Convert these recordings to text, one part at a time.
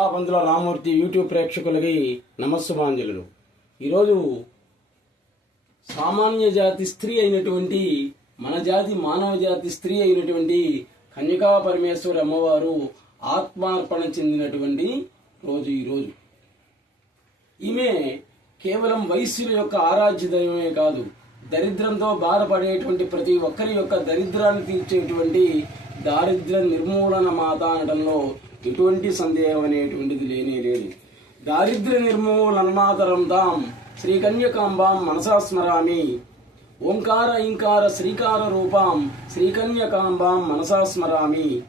కళాపంతుల Ramurthy YouTube ప్రేక్షకులకి నమస్సుమాంజలు ఈరోజు సామాన్య జాతి స్త్రీ అయినటువంటి మన జాతి మానవ జాతి స్త్రీ అయినటువంటి కన్యకా పరమేశ్వరి అమ్మవారు ఆత్మార్పణ చెందినటువంటి రోజు ఈరోజు. ఈమె కేవలం వైశ్యుల యొక్క ఆరాధ్య దైవమే కాదు దరిద్రంతో బాధపడేటువంటి ప్రతి ఒక్కరి యొక్క దరిద్రాన్ని తీర్చేటువంటి దారిద్ర్య నిర్మూలన మాత అనడంలో ఎటువంటి సందేహం అనేటువంటిది లేనే లేదు. దారిద్ర్య నిర్మూలన్మాతరం దాం శ్రీ కన్యకాంబాం మనసా స్మరామి. ఓంకార ఇంకార శ్రీకార రూపాం శ్రీకన్యకాంబాం మనసా స్మరామి.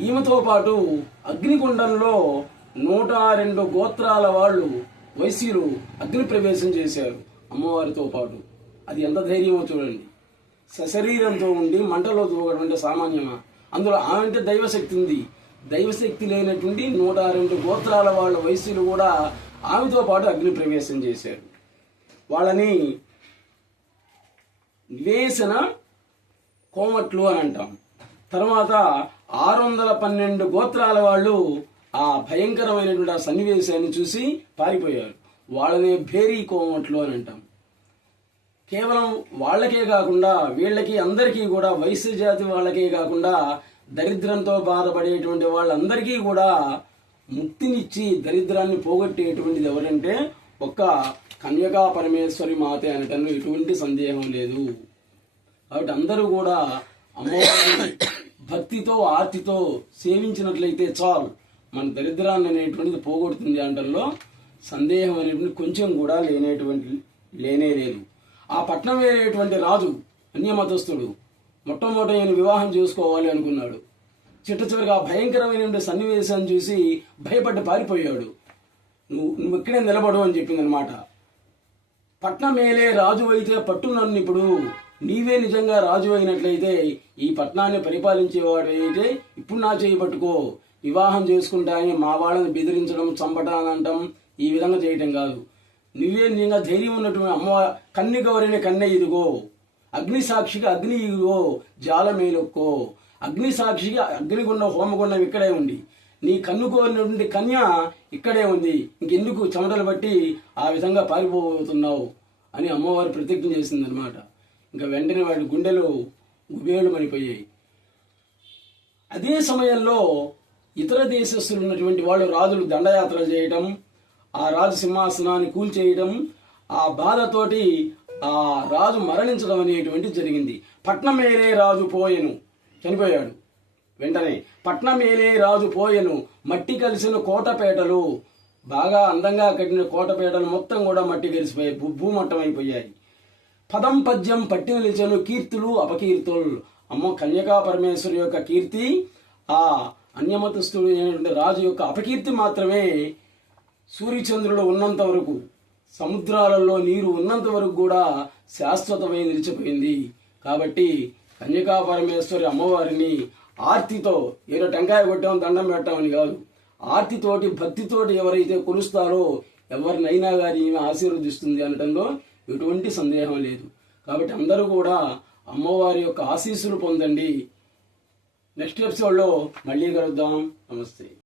ఈమెతో పాటు అగ్నికుండంలో నూట రెండు గోత్రాల వాళ్ళు వైశ్యులు అగ్ని ప్రవేశం చేశారు అమ్మవారితో పాటు. అది ఎంత ధైర్యమో చూడండి. సశరీరంతో ఉండి మంటలో దూకడం అంటే సామాన్యమా? అందులో ఆమె అంటే దైవశక్తి ఉంది. దైవశక్తి లేనటువంటి నూట రెండు గోత్రాల వాళ్ళ వైశ్యులు కూడా ఆమెతో పాటు అగ్ని ప్రవేశం చేశారు. వాళ్ళని నివేశన కోమట్లు అని అంటాం. తర్వాత ఆరు వందల పన్నెండు గోత్రాల వాళ్ళు ఆ భయంకరమైనటువంటి ఆ సన్నివేశాన్ని చూసి పారిపోయారు. వాళ్ళనే భేరీ కోమట్లు అని అంటాం. కేవలం వాళ్ళకే కాకుండా వీళ్ళకి అందరికీ కూడా వైశ్య జాతి వాళ్ళకే కాకుండా దరిద్రంతో బాధపడేటువంటి వాళ్ళందరికీ కూడా ముక్తినిచ్చి దరిద్రాన్ని పోగొట్టేటువంటిది ఎవరంటే ఒక్క కన్యకా పరమేశ్వరి మాతే అనటంలో ఎటువంటి సందేహం లేదు. కాబట్టి అందరూ కూడా అమ్మవారిని భక్తితో ఆర్తితో సేవించినట్లయితే చాలు. మన దరిద్రాన్ని అనేటువంటిది పోగొడుతుంది అంటల్లో సందేహం అనేటువంటి కొంచెం కూడా లేనేటువంటి లేనే లేదు. ఆ పట్నం వేరేటువంటి రాజు అన్యమతస్థుడు మొట్టమొదట నేను వివాహం చేసుకోవాలి అనుకున్నాడు. చిట్ట చివరికి ఆ భయంకరమైన సన్నివేశాన్ని చూసి భయపడి పారిపోయాడు. నువ్వు నువ్వు ఇక్కడే నిలబడు అని చెప్పిందనమాట పట్నమేలే రాజు అయితే పట్టు నన్ను ఇప్పుడు. నీవే నిజంగా రాజు అయినట్లయితే ఈ పట్నాన్ని పరిపాలించేవాడు అయితే ఇప్పుడు నా చేయి పట్టుకో. వివాహం చేసుకుంటాయని మా వాళ్ళని బెదిరించడం చంపటం అనటం ఈ విధంగా చేయటం కాదు. నువ్వే నిజంగా ధైర్యం ఉన్నటువంటి అమ్మ కన్ని గౌరిని కన్నె ఇదిగో. అగ్ని సాక్షిగా అగ్ని ఇదిగో జాల మేలొక్కో అగ్ని సాక్షిగా అగ్నిగుండ హోమగుండం ఇక్కడే ఉంది. నీ కన్నుకోరినటువంటి కన్య ఇక్కడే ఉంది. ఇంకెందుకు చెమటలు బట్టి ఆ విధంగా పారిపోతున్నావు అని అమ్మవారు ప్రతిజ్ఞ చేసిందనమాట ఇంకా వెంటనే వాడి గుండెలు గుబేలు మనిపోయాయి అదే సమయంలో ఇతర దేశస్తులు ఉన్నటువంటి వాళ్ళు రాజులు దండయాత్రలు చేయటం ఆ రాజు సింహాసనాన్ని కూల్చేయటం ఆ బాధతోటి ఆ రాజు మరణించడం అనేటువంటి జరిగింది. పట్నమేలే రాజు పోయెను. చనిపోయాడు. వెంటనే పట్నమేలే రాజు పోయెను. మట్టి కలిసిన కోటపేటలు బాగా అందంగా కట్టిన కోటపేటలు మొత్తం కూడా మట్టి కలిసిపోయాయి భూ- భూమట్టం అయిపోయాయి పదం పద్యం పట్టి నిలిచను కీర్తులు అపకీర్తులు. అమ్మో కన్యకా పరమేశ్వరి యొక్క కీర్తి ఆ అన్యమతస్థుడు రాజు యొక్క అపకీర్తి మాత్రమే సూర్యచంద్రుడు ఉన్నంత వరకు. సముద్రాలలో నీరు ఉన్నంత వరకు కూడా శాశ్వతమై నిలిచిపోయింది. కాబట్టి కన్యకా పరమేశ్వరి అమ్మవారిని ఆర్తితో ఏదో టెంకాయ కొట్టాం దండం పెట్టామని కాదు. ఆర్తితోటి భక్తితోటి ఎవరైతే కొలుస్తారో ఎవరినైనా కానీ ఈమె ఆశీర్వదిస్తుంది అనటంలో ఎటువంటి సందేహం లేదు. కాబట్టి అందరూ కూడా అమ్మవారి యొక్క ఆశీస్సులు పొందండి. నెక్స్ట్ ఎపిసోడ్లో మళ్ళీ కలుద్దాం. నమస్తే.